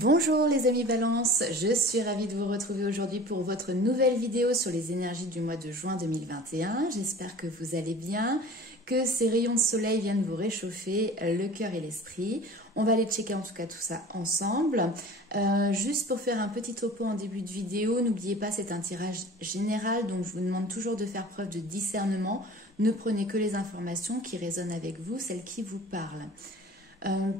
Bonjour les amis Balance, je suis ravie de vous retrouver aujourd'hui pour votre nouvelle vidéo sur les énergies du mois de juin 2021. J'espère que vous allez bien, que ces rayons de soleil viennent vous réchauffer le cœur et l'esprit. On va aller checker en tout cas tout ça ensemble. Juste pour faire un petit topo en début de vidéo, n'oubliez pas c'est un tirage général, donc je vous demande toujours de faire preuve de discernement. Ne prenez que les informations qui résonnent avec vous, celles qui vous parlent.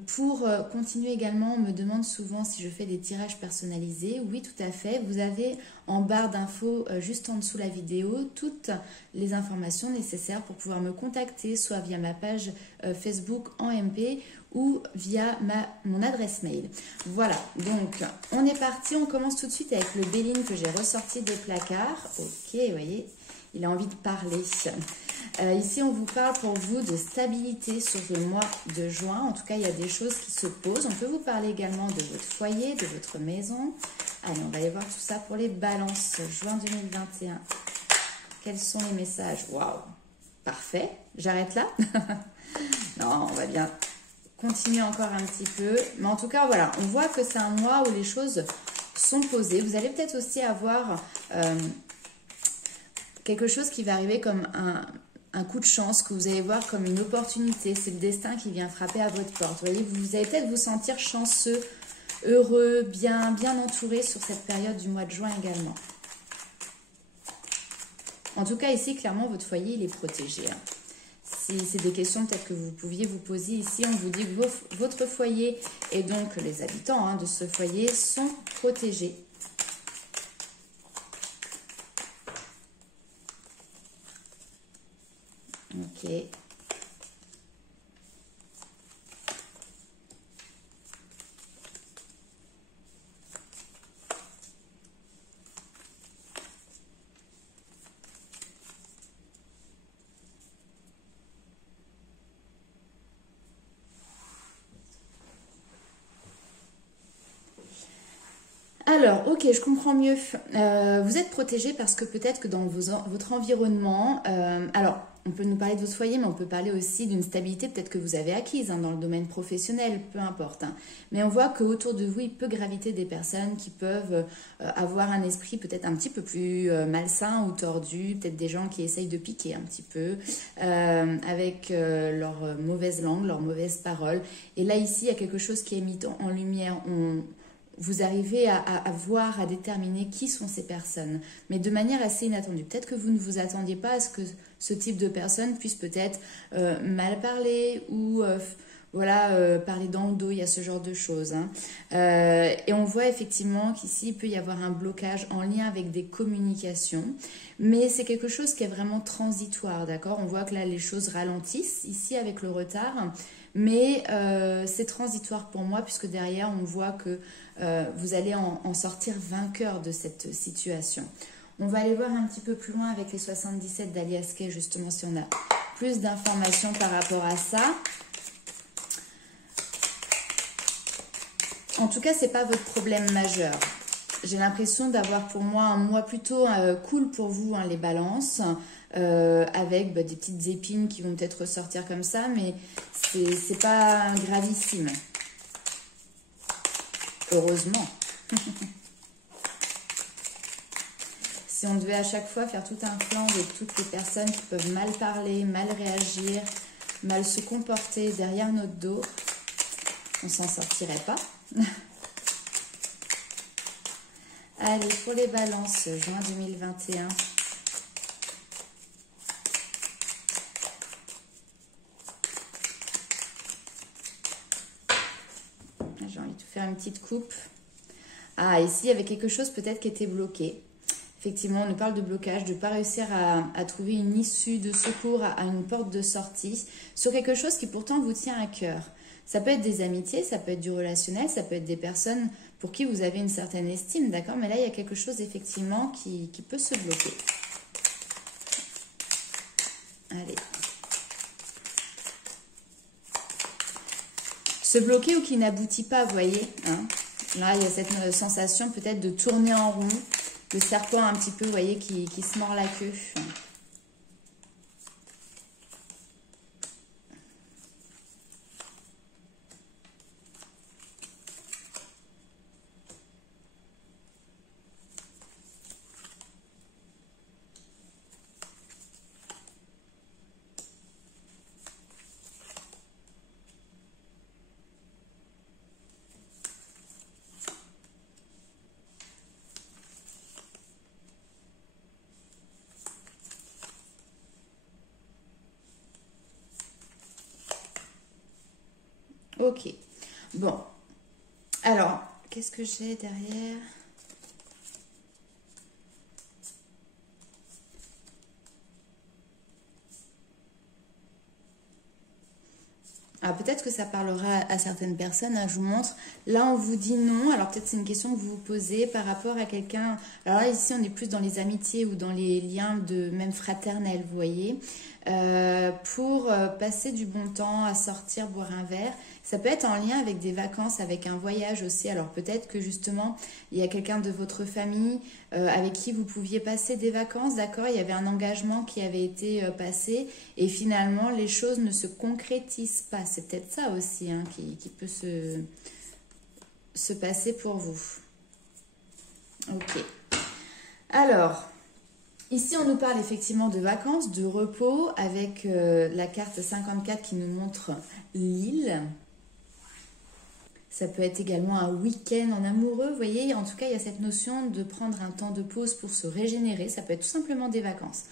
Pour continuer également, on me demande souvent si je fais des tirages personnalisés. Oui, tout à fait. Vous avez en barre d'infos, juste en dessous la vidéo, toutes les informations nécessaires pour pouvoir me contacter, soit via ma page Facebook en MP ou via mon adresse mail. Voilà, donc on est parti. On commence tout de suite avec le Béline que j'ai ressorti des placards. Ok, vous voyez, il a envie de parler. Ici, on vous parle pour vous de stabilité sur le mois de juin. En tout cas, il y a des choses qui se posent. On peut vous parler également de votre foyer, de votre maison. Allez, on va aller voir tout ça pour les balances. Juin 2021. Quels sont les messages? Waouh! Parfait. J'arrête là? Non, on va bien continuer encore un petit peu. Mais en tout cas, voilà, on voit que c'est un mois où les choses sont posées. Vous allez peut-être aussi avoir quelque chose qui va arriver comme un coup de chance que vous allez voir comme une opportunité. C'est le destin qui vient frapper à votre porte. Vous voyez, vous allez peut-être vous sentir chanceux, heureux, bien entouré sur cette période du mois de juin également. En tout cas, ici, clairement, votre foyer, il est protégé. Si c'est des questions peut-être que vous pouviez vous poser ici, on vous dit que votre foyer et donc les habitants de ce foyer sont protégés. Ok. Alors, ok, je comprends mieux. Vous êtes protégé parce que peut-être que dans votre environnement, alors, on peut nous parler de votre foyer, mais on peut parler aussi d'une stabilité peut-être que vous avez acquise dans le domaine professionnel, peu importe. Mais on voit qu'autour de vous, il peut graviter des personnes qui peuvent avoir un esprit peut-être un petit peu plus malsain ou tordu, peut-être des gens qui essayent de piquer un petit peu avec leur mauvaise langue, leurs mauvaises paroles. Et là, ici, il y a quelque chose qui est mis en lumière. Vous arrivez à voir, à déterminer qui sont ces personnes, mais de manière assez inattendue. Peut-être que vous ne vous attendiez pas à ce que ce type de personne puisse peut-être mal parler ou parler dans le dos, il y a ce genre de choses. Et on voit effectivement qu'ici, il peut y avoir un blocage en lien avec des communications, mais c'est quelque chose qui est vraiment transitoire, d'accord? On voit que là, les choses ralentissent ici avec le retard, mais c'est transitoire pour moi puisque derrière, on voit que vous allez en sortir vainqueur de cette situation. On va aller voir un petit peu plus loin avec les 77 d'Alias Kay, justement, si on a plus d'informations par rapport à ça. En tout cas, ce n'est pas votre problème majeur. J'ai l'impression d'avoir pour moi un mois plutôt cool pour vous, les balances, avec des petites épines qui vont peut-être ressortir comme ça, mais c'est pas gravissime. Heureusement. Si on devait à chaque fois faire tout un plan de toutes les personnes qui peuvent mal parler, mal réagir, mal se comporter derrière notre dos, on s'en sortirait pas. Allez, pour les balances, juin 2021. J'ai envie de faire une petite coupe. Ah, ici, il y avait quelque chose peut-être qui était bloqué. Effectivement, on nous parle de blocage, de ne pas réussir à trouver une issue de secours, à une porte de sortie, sur quelque chose qui pourtant vous tient à cœur. Ça peut être des amitiés, ça peut être du relationnel, ça peut être des personnes pour qui vous avez une certaine estime, d'accord? Mais là, il y a quelque chose effectivement qui peut se bloquer. Allez. Se bloquer ou qui n'aboutit pas, vous voyez, Là, il y a cette sensation peut-être de tourner en rond, le serpent un petit peu, vous voyez, qui se mord la queue. Ok. Bon. Alors, qu'est-ce que j'ai derrière? Alors peut-être que ça parlera à certaines personnes, hein, je vous montre. Là, on vous dit non. Alors peut-être c'est une question que vous vous posez par rapport à quelqu'un. Alors là, ici, on est plus dans les amitiés ou dans les liens de même fraternels, vous voyez. Pour passer du bon temps, à sortir, boire un verre. Ça peut être en lien avec des vacances, avec un voyage aussi. Alors peut-être que justement, il y a quelqu'un de votre famille avec qui vous pouviez passer des vacances, d'accord? Il y avait un engagement qui avait été passé et finalement, les choses ne se concrétisent pas. C'est peut-être ça aussi hein, qui peut se passer pour vous. Ok. Alors... Ici, on nous parle effectivement de vacances, de repos, avec la carte 54 qui nous montre l'île. Ça peut être également un week-end en amoureux, vous voyez. En tout cas, il y a cette notion de prendre un temps de pause pour se régénérer. Ça peut être tout simplement des vacances.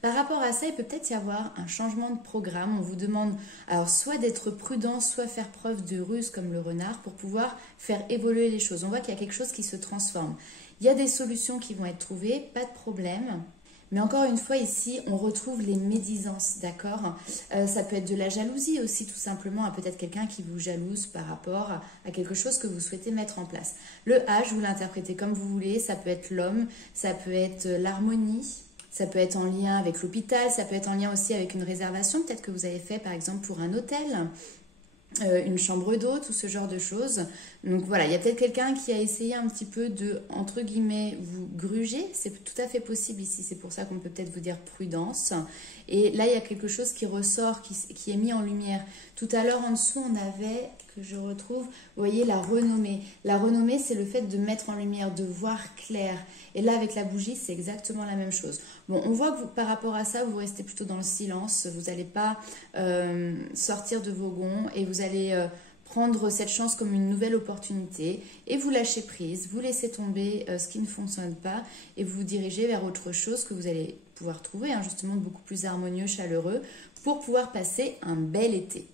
Par rapport à ça, il peut peut-être y avoir un changement de programme. On vous demande alors soit d'être prudent, soit faire preuve de ruse comme le renard pour pouvoir faire évoluer les choses. On voit qu'il y a quelque chose qui se transforme. Il y a des solutions qui vont être trouvées, pas de problème. Mais encore une fois, ici, on retrouve les médisances, d'accord? Ça peut être de la jalousie aussi, tout simplement, peut-être quelqu'un qui vous jalouse par rapport à quelque chose que vous souhaitez mettre en place. Le H, vous l'interprétez comme vous voulez, ça peut être l'homme, ça peut être l'harmonie, ça peut être en lien avec l'hôpital, ça peut être en lien aussi avec une réservation, peut-être que vous avez fait par exemple pour un hôtel. Une chambre d'hôte ou ce genre de choses. Donc voilà, il y a peut-être quelqu'un qui a essayé un petit peu de, entre guillemets, vous gruger. C'est tout à fait possible ici, c'est pour ça qu'on peut peut-être vous dire prudence. Et là, il y a quelque chose qui ressort, qui est mis en lumière. Tout à l'heure, en dessous, on avait, que je retrouve, vous voyez, la renommée. La renommée, c'est le fait de mettre en lumière, de voir clair. Et là, avec la bougie, c'est exactement la même chose. Bon, on voit que vous, par rapport à ça, vous restez plutôt dans le silence. Vous n'allez pas sortir de vos gonds et vous allez prendre cette chance comme une nouvelle opportunité et vous lâchez prise, vous laissez tomber ce qui ne fonctionne pas et vous vous dirigez vers autre chose que vous allez pouvoir trouver hein, justement beaucoup plus harmonieux, chaleureux pour pouvoir passer un bel été.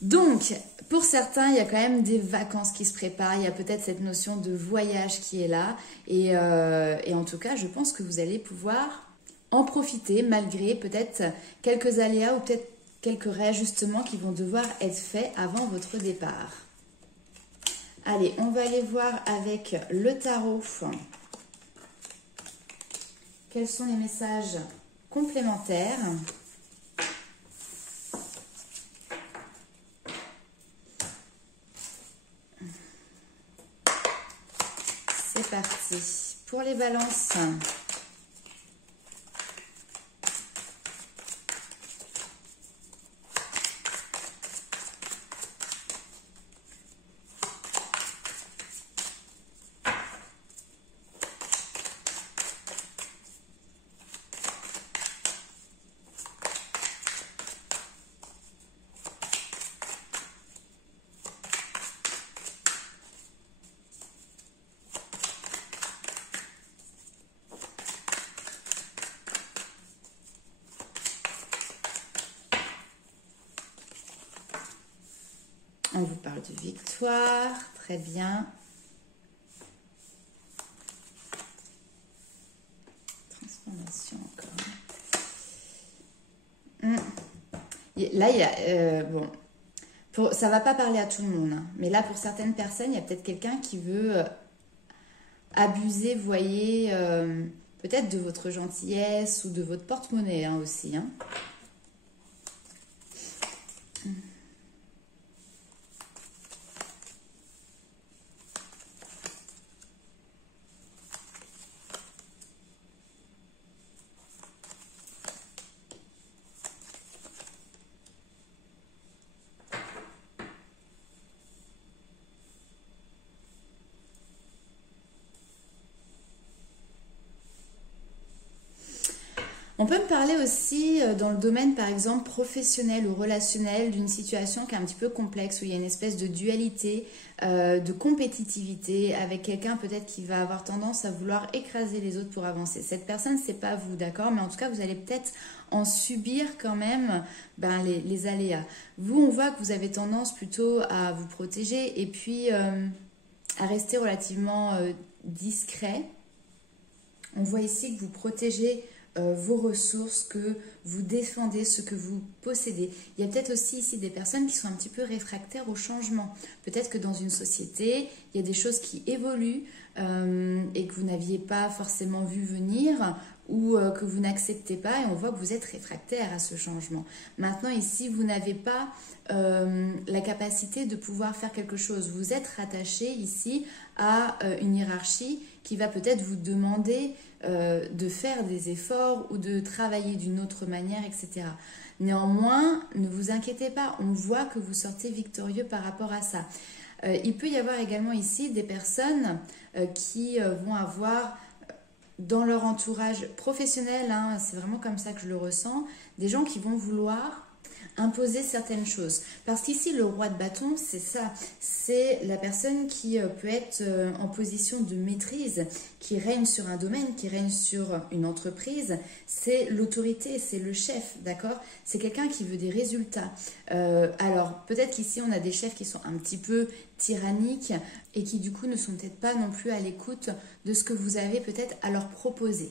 Donc, pour certains, il y a quand même des vacances qui se préparent, il y a peut-être cette notion de voyage qui est là et en tout cas, je pense que vous allez pouvoir en profiter malgré peut-être quelques aléas ou peut-être quelques réajustements qui vont devoir être faits avant votre départ. Allez, on va aller voir avec le tarot. Quels sont les messages complémentaires ? C'est parti. Pour les balances. On vous parle de victoire, très bien. Transformation encore. Là, il y a... bon, ça ne va pas parler à tout le monde, hein, mais là, pour certaines personnes, il y a peut-être quelqu'un qui veut abuser, vous voyez, peut-être de votre gentillesse ou de votre porte-monnaie hein, aussi. Hein. On peut me parler aussi dans le domaine, par exemple, professionnel ou relationnel, d'une situation qui est un petit peu complexe, où il y a une espèce de dualité, de compétitivité, avec quelqu'un peut-être qui va avoir tendance à vouloir écraser les autres pour avancer. Cette personne, c'est pas vous, d'accord? Mais en tout cas, vous allez peut-être en subir quand même les aléas. Vous, on voit que vous avez tendance plutôt à vous protéger et puis à rester relativement discret. On voit ici que vous protégez vos ressources, que vous défendez ce que vous possédez. Il y a peut-être aussi ici des personnes qui sont un petit peu réfractaires au changement. Peut-être que dans une société, il y a des choses qui évoluent et que vous n'aviez pas forcément vu venir ou que vous n'acceptez pas et on voit que vous êtes réfractaire à ce changement. Maintenant ici, vous n'avez pas la capacité de pouvoir faire quelque chose. Vous êtes rattaché ici à une hiérarchie qui va peut-être vous demander de faire des efforts ou de travailler d'une autre manière, etc. Néanmoins, ne vous inquiétez pas, on voit que vous sortez victorieux par rapport à ça. Il peut y avoir également ici des personnes qui vont avoir dans leur entourage professionnel, hein, c'est vraiment comme ça que je le ressens, des gens qui vont vouloir imposer certaines choses. Parce qu'ici, le roi de bâton, c'est ça. C'est la personne qui peut être en position de maîtrise, qui règne sur un domaine, qui règne sur une entreprise. C'est l'autorité, c'est le chef, d'accord? C'est quelqu'un qui veut des résultats. Alors, peut-être qu'ici, on a des chefs qui sont un petit peu tyranniques et qui, du coup, ne sont peut-être pas non plus à l'écoute de ce que vous avez peut-être à leur proposer.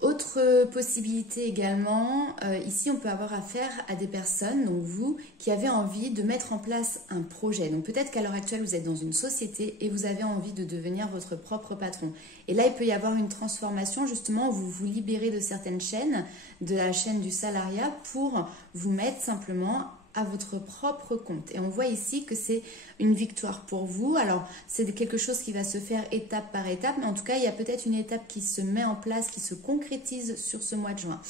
Autre possibilité également, ici on peut avoir affaire à des personnes, donc vous, qui avez envie de mettre en place un projet. Donc peut-être qu'à l'heure actuelle vous êtes dans une société et vous avez envie de devenir votre propre patron. Et là il peut y avoir une transformation justement où vous vous libérez de certaines chaînes, de la chaîne du salariat pour vous mettre simplement à votre propre compte. Et on voit ici que c'est une victoire pour vous. Alors, c'est quelque chose qui va se faire étape par étape, mais en tout cas, il y a peut-être une étape qui se met en place, qui se concrétise sur ce mois de juin.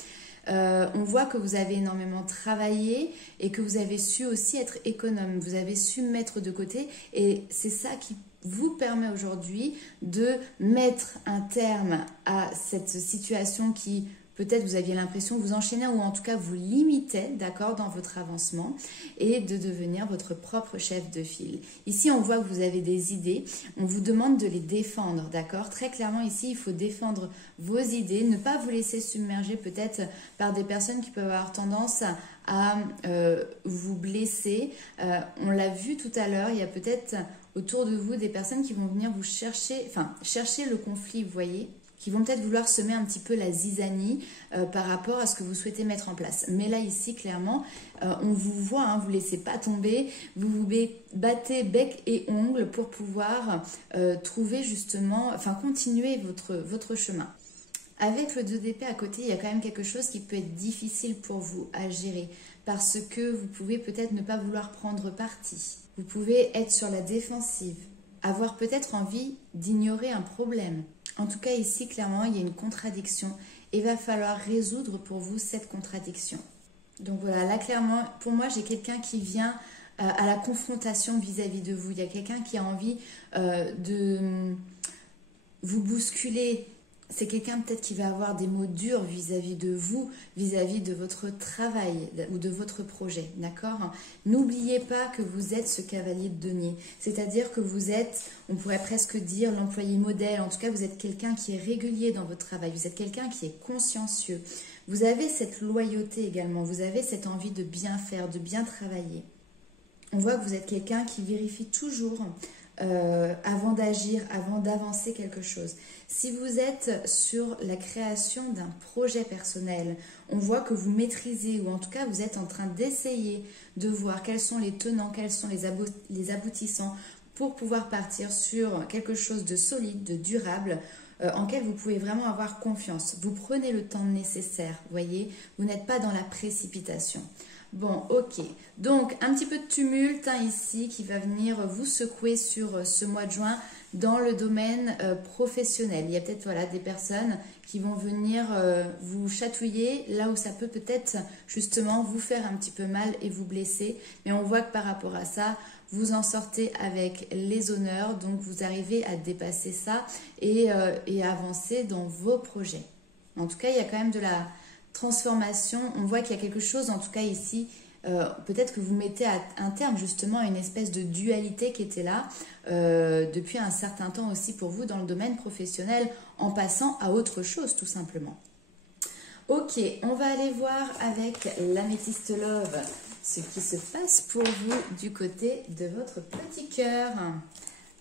On voit que vous avez énormément travaillé et que vous avez su aussi être économe. Vous avez su mettre de côté et c'est ça qui vous permet aujourd'hui de mettre un terme à cette situation qui peut-être vous aviez l'impression vous enchaîner ou en tout cas vous limitait, d'accord, dans votre avancement et de devenir votre propre chef de file. Ici, on voit que vous avez des idées, on vous demande de les défendre, d'accord? Très clairement ici, il faut défendre vos idées, ne pas vous laisser submerger peut-être par des personnes qui peuvent avoir tendance à vous blesser. On l'a vu tout à l'heure, il y a peut-être autour de vous des personnes qui vont venir vous chercher, chercher le conflit, vous voyez, qui vont peut-être vouloir semer un petit peu la zizanie par rapport à ce que vous souhaitez mettre en place. Mais là, ici, clairement, on vous voit, hein, vous ne laissez pas tomber, vous vous battez bec et ongles pour pouvoir trouver justement, continuer votre chemin. Avec le 2 d'épée à côté, il y a quand même quelque chose qui peut être difficile pour vous à gérer parce que vous pouvez peut-être ne pas vouloir prendre parti. Vous pouvez être sur la défensive, avoir peut-être envie d'ignorer un problème. En tout cas, ici, clairement, il y a une contradiction et il va falloir résoudre pour vous cette contradiction. Donc voilà, là, clairement, pour moi, j'ai quelqu'un qui vient à la confrontation vis-à-vis de vous. Il y a quelqu'un qui a envie de vous bousculer. C'est quelqu'un peut-être qui va avoir des mots durs vis-à-vis de vous, vis-à-vis de votre travail ou de votre projet, d'accord? N'oubliez pas que vous êtes ce cavalier de denier, c'est-à-dire que vous êtes, on pourrait presque dire, l'employé modèle. En tout cas, vous êtes quelqu'un qui est régulier dans votre travail, vous êtes quelqu'un qui est consciencieux. Vous avez cette loyauté également, vous avez cette envie de bien faire, de bien travailler. On voit que vous êtes quelqu'un qui vérifie toujours avant d'agir, avant d'avancer quelque chose. Si vous êtes sur la création d'un projet personnel, on voit que vous maîtrisez ou en tout cas vous êtes en train d'essayer de voir quels sont les tenants, quels sont les aboutissants pour pouvoir partir sur quelque chose de solide, de durable, en quel vous pouvez vraiment avoir confiance. Vous prenez le temps nécessaire, voyez, vous n'êtes pas dans la précipitation. Bon, ok. Donc, un petit peu de tumulte ici qui va venir vous secouer sur ce mois de juin dans le domaine professionnel. Il y a peut-être des personnes qui vont venir vous chatouiller là où ça peut peut-être justement vous faire un petit peu mal et vous blesser. Mais on voit que par rapport à ça, vous en sortez avec les honneurs. Donc, vous arrivez à dépasser ça et à avancer dans vos projets. En tout cas, il y a quand même de la transformation, on voit qu'il y a quelque chose, en tout cas ici, peut-être que vous mettez à un terme justement à une espèce de dualité qui était là depuis un certain temps aussi pour vous dans le domaine professionnel, en passant à autre chose tout simplement. Ok, on va aller voir avec l'améthyste love ce qui se passe pour vous du côté de votre petit cœur.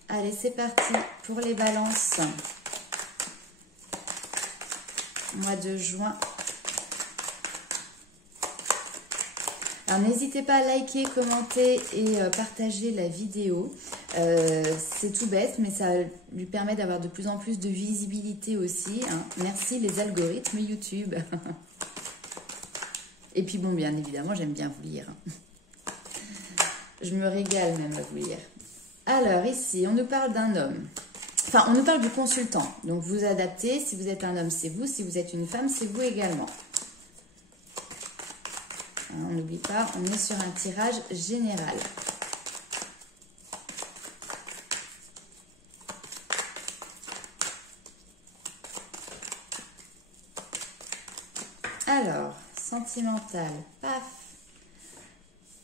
Allez, c'est parti pour les balances. Mois de juin. Alors n'hésitez pas à liker, commenter et partager la vidéo. C'est tout bête, mais ça lui permet d'avoir de plus en plus de visibilité aussi. Hein. Merci les algorithmes YouTube. Et puis bon, bien évidemment, j'aime bien vous lire. Je me régale même à vous lire. Alors ici, on nous parle d'un homme. Enfin, on nous parle du consultant. Donc vous adaptez. Si vous êtes un homme, c'est vous. Si vous êtes une femme, c'est vous également. Hein, on n'oublie pas, on est sur un tirage général. Alors, sentimental, paf.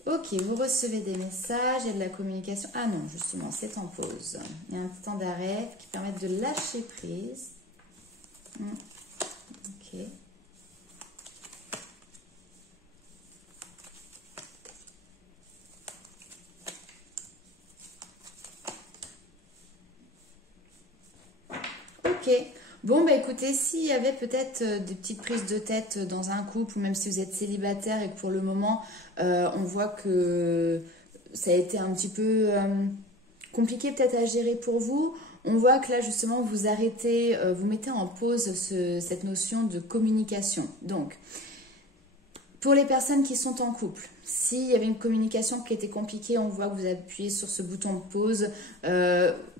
Ok, vous recevez des messages et de la communication. Ah non, justement, c'est en pause. Il y a un temps d'arrêt qui permet de lâcher prise. Ok. Ok. Bon, bah écoutez, s'il y avait peut-être des petites prises de tête dans un couple, ou même si vous êtes célibataire et que pour le moment, on voit que ça a été un petit peu compliqué peut-être à gérer pour vous, on voit que là justement vous arrêtez, vous mettez en pause cette notion de communication. Donc, pour les personnes qui sont en couple, s'il y avait une communication qui était compliquée, on voit que vous appuyez sur ce bouton de pause,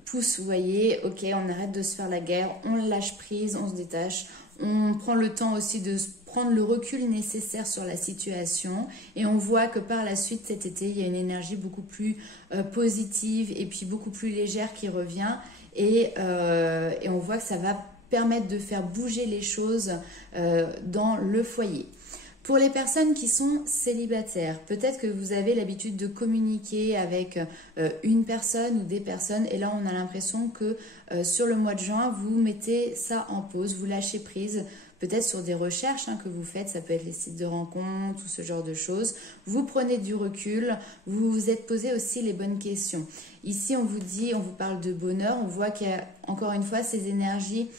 pouce, vous voyez, ok, on arrête de se faire la guerre, on lâche prise, on se détache, on prend le temps aussi de prendre le recul nécessaire sur la situation et on voit que par la suite cet été, il y a une énergie beaucoup plus positive et puis beaucoup plus légère qui revient et on voit que ça va permettre de faire bouger les choses dans le foyer. Pour les personnes qui sont célibataires, peut-être que vous avez l'habitude de communiquer avec une personne ou des personnes et là on a l'impression que sur le mois de juin, vous mettez ça en pause, vous lâchez prise, peut-être sur des recherches que vous faites, ça peut être les sites de rencontres ou ce genre de choses. Vous prenez du recul, vous vous êtes posé aussi les bonnes questions. Ici on vous dit, on vous parle de bonheur, on voit qu'il y a encore une fois ces énergies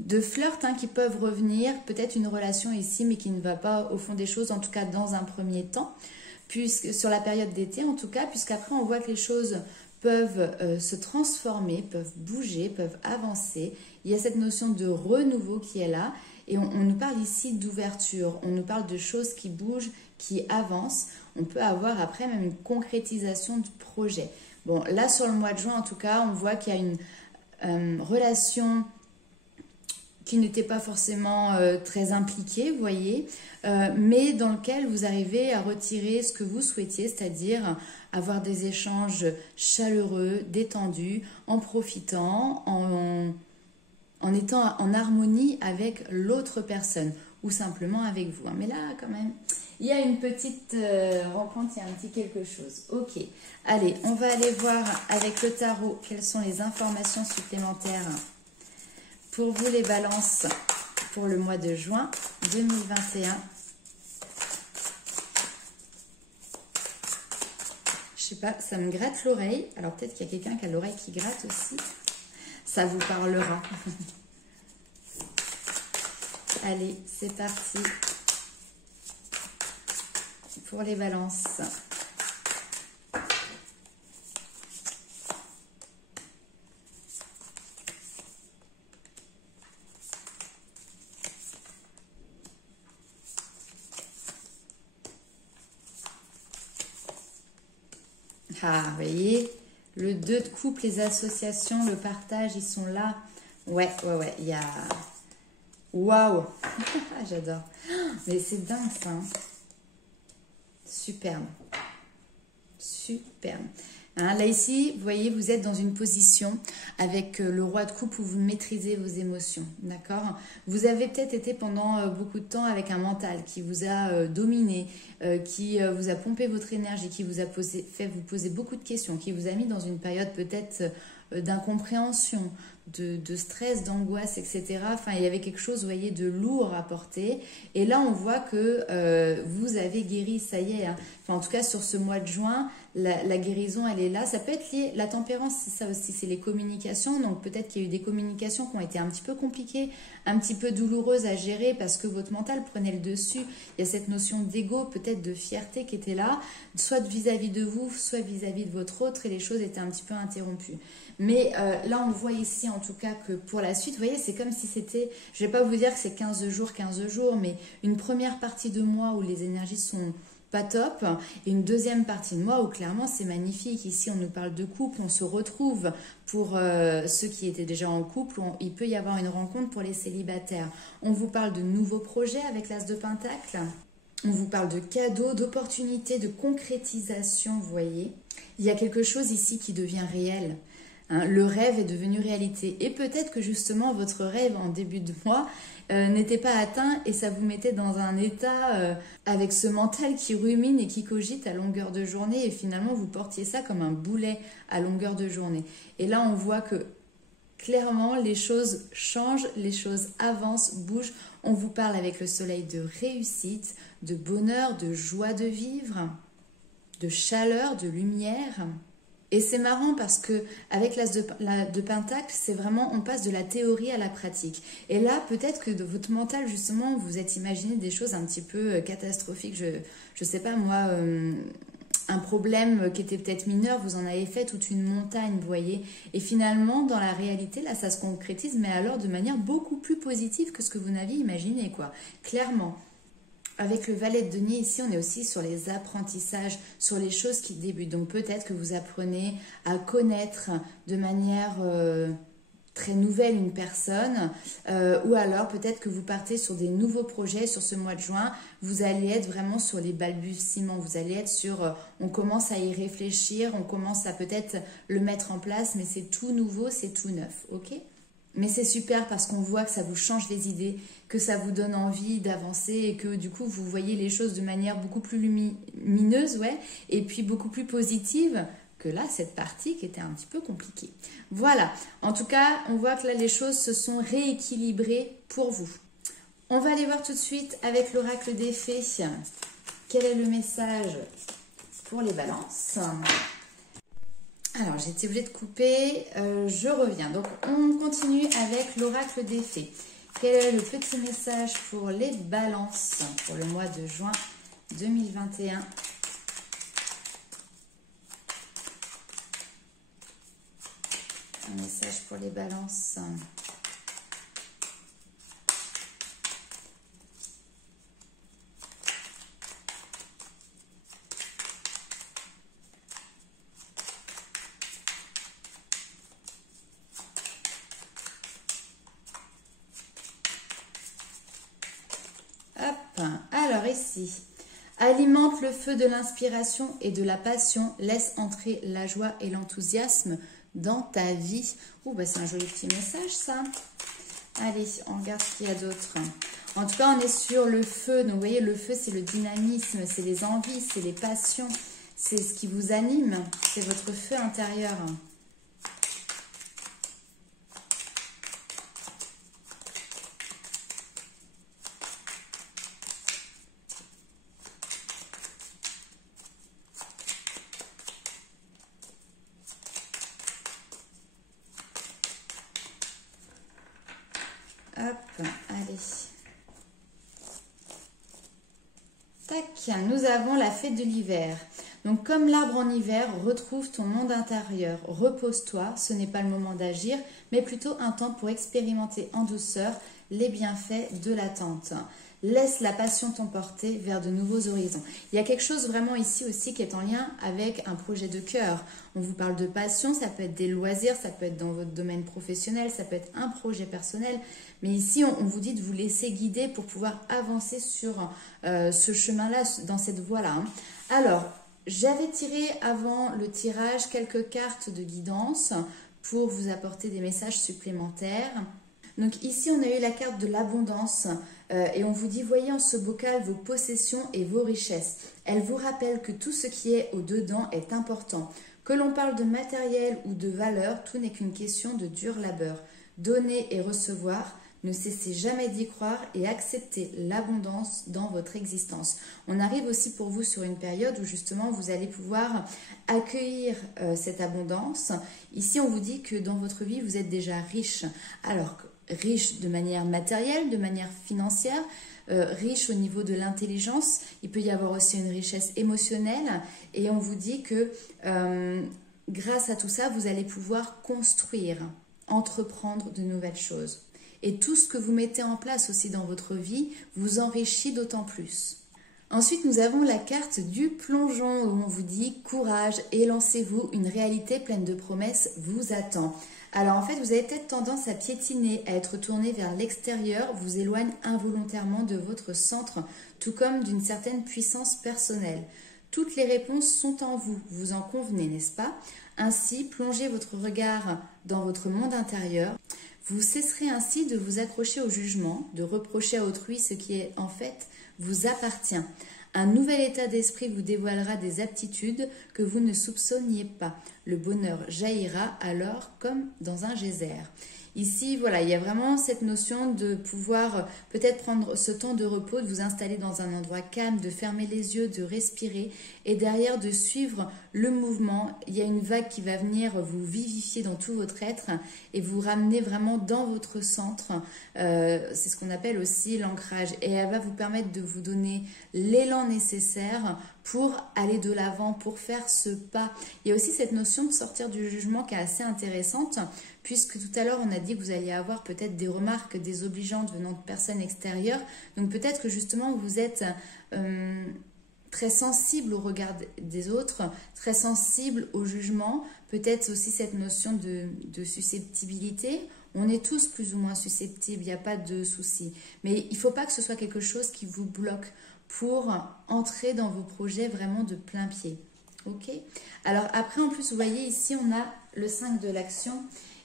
de flirt qui peuvent revenir, peut-être une relation ici mais qui ne va pas au fond des choses, en tout cas dans un premier temps, puisque sur la période d'été en tout cas, puisqu'après on voit que les choses peuvent se transformer, peuvent bouger, peuvent avancer. Il y a cette notion de renouveau qui est là et on nous parle ici d'ouverture, on nous parle de choses qui bougent, qui avancent. On peut avoir après même une concrétisation du projet. Bon, là sur le mois de juin en tout cas, on voit qu'il y a une relation qui n'était pas forcément très impliqué, vous voyez, mais dans lequel vous arrivez à retirer ce que vous souhaitiez, c'est-à-dire avoir des échanges chaleureux, détendus, en profitant, en étant en harmonie avec l'autre personne, ou simplement avec vous. Mais là, quand même, il y a une petite rencontre, il y a un petit quelque chose. Ok, allez, on va aller voir avec le tarot quelles sont les informations supplémentaires pour vous les balances pour le mois de juin 2021. Je sais pas, ça me gratte l'oreille. Alors peut-être qu'il y a quelqu'un qui a l'oreille qui gratte aussi. Ça vous parlera. Allez, c'est parti pour les balances. Ah, vous voyez, le 2 de couple, les associations, le partage, ils sont là. Ouais, il y a... Waouh. J'adore. Mais c'est dingue, ça. Superbe. Superbe. Hein, là ici, vous voyez, vous êtes dans une position avec le roi de coupe où vous maîtrisez vos émotions, d'accord? Vous avez peut-être été pendant beaucoup de temps avec un mental qui vous a dominé, qui vous a pompé votre énergie, qui vous a fait vous poser beaucoup de questions, qui vous a mis dans une période peut-être d'incompréhension, de stress, d'angoisse, etc. Enfin, il y avait quelque chose, vous voyez, de lourd à porter. Et là, on voit que vous avez guéri, ça y est. Hein. Enfin, en tout cas, sur ce mois de juin, la guérison, elle est là. Ça peut être lié, la tempérance, c'est ça aussi, c'est les communications. Donc, peut-être qu'il y a eu des communications qui ont été un petit peu compliquées, un petit peu douloureuses à gérer parce que votre mental prenait le dessus. Il y a cette notion d'ego, peut-être de fierté qui était là, soit vis-à-vis de vous, soit vis-à-vis de votre autre, et les choses étaient un petit peu interrompues. Mais là, on voit ici, en tout cas, que pour la suite, vous voyez, c'est comme si c'était, je ne vais pas vous dire que c'est 15 jours, mais une première partie de mois où les énergies sont pas top, et une deuxième partie de mois où clairement c'est magnifique. Ici, on nous parle de couple, on se retrouve pour ceux qui étaient déjà en couple, il peut y avoir une rencontre pour les célibataires. On vous parle de nouveaux projets avec l'As de Pentacle. On vous parle de cadeaux, d'opportunités, de concrétisation, vous voyez. Il y a quelque chose ici qui devient réel. Hein, le rêve est devenu réalité. Et peut-être que justement, votre rêve en début de mois n'était pas atteint et ça vous mettait dans un état avec ce mental qui rumine et qui cogite à longueur de journée. Et finalement, vous portiez ça comme un boulet à longueur de journée. Et là, on voit que clairement, les choses changent, les choses avancent, bougent. On vous parle avec le soleil de réussite, de bonheur, de joie de vivre, de chaleur, de lumière. Et c'est marrant parce que avec l'As de Pentacle, c'est vraiment, on passe de la théorie à la pratique. Et là, peut-être que de votre mental, justement, vous êtes imaginé des choses un petit peu catastrophiques. Je sais pas moi, un problème qui était peut-être mineur, vous en avez fait toute une montagne, vous voyez. Et finalement, dans la réalité, là, ça se concrétise, mais alors de manière beaucoup plus positive que ce que vous n'aviez imaginé, quoi. Clairement. Avec le valet de denier, ici, on est aussi sur les apprentissages, sur les choses qui débutent. Donc peut-être que vous apprenez à connaître de manière très nouvelle une personne, ou alors peut-être que vous partez sur des nouveaux projets sur ce mois de juin. Vous allez être vraiment sur les balbutiements, vous allez être sur, on commence à y réfléchir, on commence à peut-être le mettre en place, mais c'est tout nouveau, c'est tout neuf, ok ? Mais c'est super parce qu'on voit que ça vous change les idées, que ça vous donne envie d'avancer et que du coup vous voyez les choses de manière beaucoup plus lumineuse, ouais, et puis beaucoup plus positive que là, cette partie qui était un petit peu compliquée. Voilà, en tout cas, on voit que là les choses se sont rééquilibrées pour vous. On va aller voir tout de suite avec l'oracle des fées. Quel est le message pour les balances ? Alors, j'ai été obligée de couper, je reviens. Donc, on continue avec l'oracle des fées. Quel est le petit message pour les balances pour le mois de juin 2021 ? Un message pour les balances. Alors ici, alimente le feu de l'inspiration et de la passion, laisse entrer la joie et l'enthousiasme dans ta vie. Oh, bah c'est un joli petit message ça. Allez, on regarde ce qu'il y a d'autre. En tout cas, on est sur le feu. Donc vous voyez, le feu c'est le dynamisme, c'est les envies, c'est les passions, c'est ce qui vous anime, c'est votre feu intérieur. Hop, allez. Tac, nous avons la fête de l'hiver. Donc comme l'arbre en hiver, retrouve ton monde intérieur, repose-toi, ce n'est pas le moment d'agir, mais plutôt un temps pour expérimenter en douceur les bienfaits de l'attente. Laisse la passion t'emporter vers de nouveaux horizons. Il y a quelque chose vraiment ici aussi qui est en lien avec un projet de cœur. On vous parle de passion, ça peut être des loisirs, ça peut être dans votre domaine professionnel, ça peut être un projet personnel. Mais ici, on vous dit de vous laisser guider pour pouvoir avancer sur ce chemin-là, dans cette voie-là. Alors, J'avais tiré avant le tirage quelques cartes de guidance pour vous apporter des messages supplémentaires. Donc ici, on a eu la carte de l'abondance et on vous dit, voyez en ce bocal vos possessions et vos richesses. Elle vous rappelle que tout ce qui est au-dedans est important. Que l'on parle de matériel ou de valeur, tout n'est qu'une question de dur labeur. Donner et recevoir, ne cessez jamais d'y croire et acceptez l'abondance dans votre existence. On arrive aussi pour vous sur une période où justement vous allez pouvoir accueillir cette abondance. Ici, on vous dit que dans votre vie, vous êtes déjà riche. Alors, riche de manière matérielle, de manière financière, riche au niveau de l'intelligence. Il peut y avoir aussi une richesse émotionnelle. Et on vous dit que grâce à tout ça, vous allez pouvoir construire, entreprendre de nouvelles choses. Et tout ce que vous mettez en place aussi dans votre vie vous enrichit d'autant plus. Ensuite, nous avons la carte du plongeon où on vous dit « Courage et lancez-vous, une réalité pleine de promesses vous attend ». Alors en fait, vous avez peut-être tendance à piétiner, à être tourné vers l'extérieur, vous éloigne involontairement de votre centre, tout comme d'une certaine puissance personnelle. Toutes les réponses sont en vous, vous en convenez, n'est-ce pas? Ainsi, plongez votre regard dans votre monde intérieur. Vous cesserez ainsi de vous accrocher au jugement, de reprocher à autrui ce qui est en fait vous appartient. Un nouvel état d'esprit vous dévoilera des aptitudes que vous ne soupçonniez pas. Le bonheur jaillira alors comme dans un geyser. Ici, voilà, il y a vraiment cette notion de pouvoir peut-être prendre ce temps de repos, de vous installer dans un endroit calme, de fermer les yeux, de respirer et derrière de suivre le mouvement. Il y a une vague qui va venir vous vivifier dans tout votre être et vous ramener vraiment dans votre centre. C'est ce qu'on appelle aussi l'ancrage et elle va vous permettre de vous donner l'élan nécessaire pour aller de l'avant, pour faire ce pas. Il y a aussi cette notion de sortir du jugement qui est assez intéressante, puisque tout à l'heure on a dit que vous alliez avoir peut-être des remarques désobligeantes venant de personnes extérieures. Donc peut-être que justement vous êtes très sensible au regard des autres, très sensible au jugement, peut-être aussi cette notion de susceptibilité. On est tous plus ou moins susceptibles, il n'y a pas de souci. Mais il ne faut pas que ce soit quelque chose qui vous bloque pour entrer dans vos projets vraiment de plein pied. Ok? Alors après, en plus, vous voyez ici, on a le 5 de l'action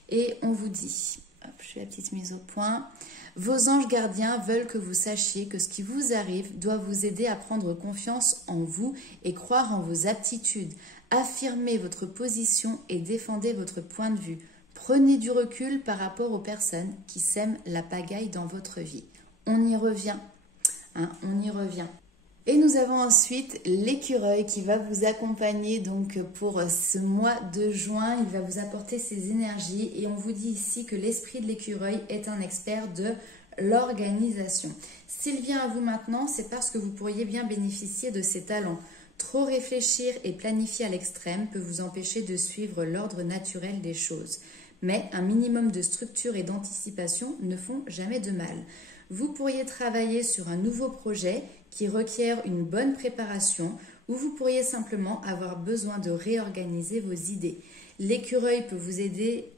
et on vous dit, hop, je fais la petite mise au point, vos anges gardiens veulent que vous sachiez que ce qui vous arrive doit vous aider à prendre confiance en vous et croire en vos aptitudes. Affirmez votre position et défendez votre point de vue. Prenez du recul par rapport aux personnes qui sèment la pagaille dans votre vie. On y revient. On y revient. Et nous avons ensuite l'écureuil qui va vous accompagner donc pour ce mois de juin. Il va vous apporter ses énergies et on vous dit ici que l'esprit de l'écureuil est un expert de l'organisation. S'il vient à vous maintenant, c'est parce que vous pourriez bien bénéficier de ses talents. Trop réfléchir et planifier à l'extrême peut vous empêcher de suivre l'ordre naturel des choses. Mais un minimum de structure et d'anticipation ne font jamais de mal. Vous pourriez travailler sur un nouveau projet qui requiert une bonne préparation ou vous pourriez simplement avoir besoin de réorganiser vos idées. L'écureuil peut vous aider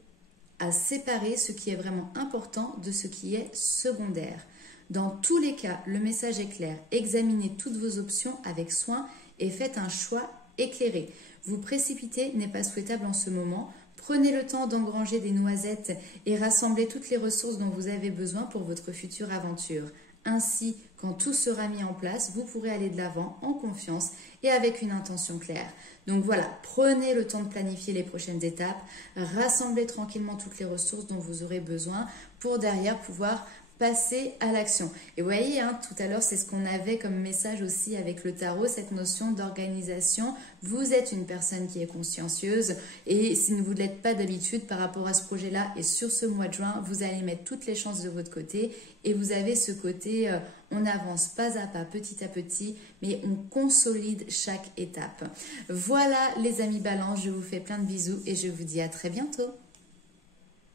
à séparer ce qui est vraiment important de ce qui est secondaire. Dans tous les cas, le message est clair. Examinez toutes vos options avec soin et faites un choix éclairé. Vous précipiter n'est pas souhaitable en ce moment. Prenez le temps d'engranger des noisettes et rassemblez toutes les ressources dont vous avez besoin pour votre future aventure. Ainsi, quand tout sera mis en place, vous pourrez aller de l'avant en confiance et avec une intention claire. Donc voilà, prenez le temps de planifier les prochaines étapes, rassemblez tranquillement toutes les ressources dont vous aurez besoin pour derrière pouvoir passer à l'action. Et vous voyez, tout à l'heure, c'est ce qu'on avait comme message aussi avec le tarot, cette notion d'organisation. Vous êtes une personne qui est consciencieuse et si vous ne l'êtes pas d'habitude par rapport à ce projet-là et sur ce mois de juin, vous allez mettre toutes les chances de votre côté et vous avez ce côté, on avance pas à pas, petit à petit, mais on consolide chaque étape. Voilà les amis Balance, je vous fais plein de bisous et je vous dis à très bientôt.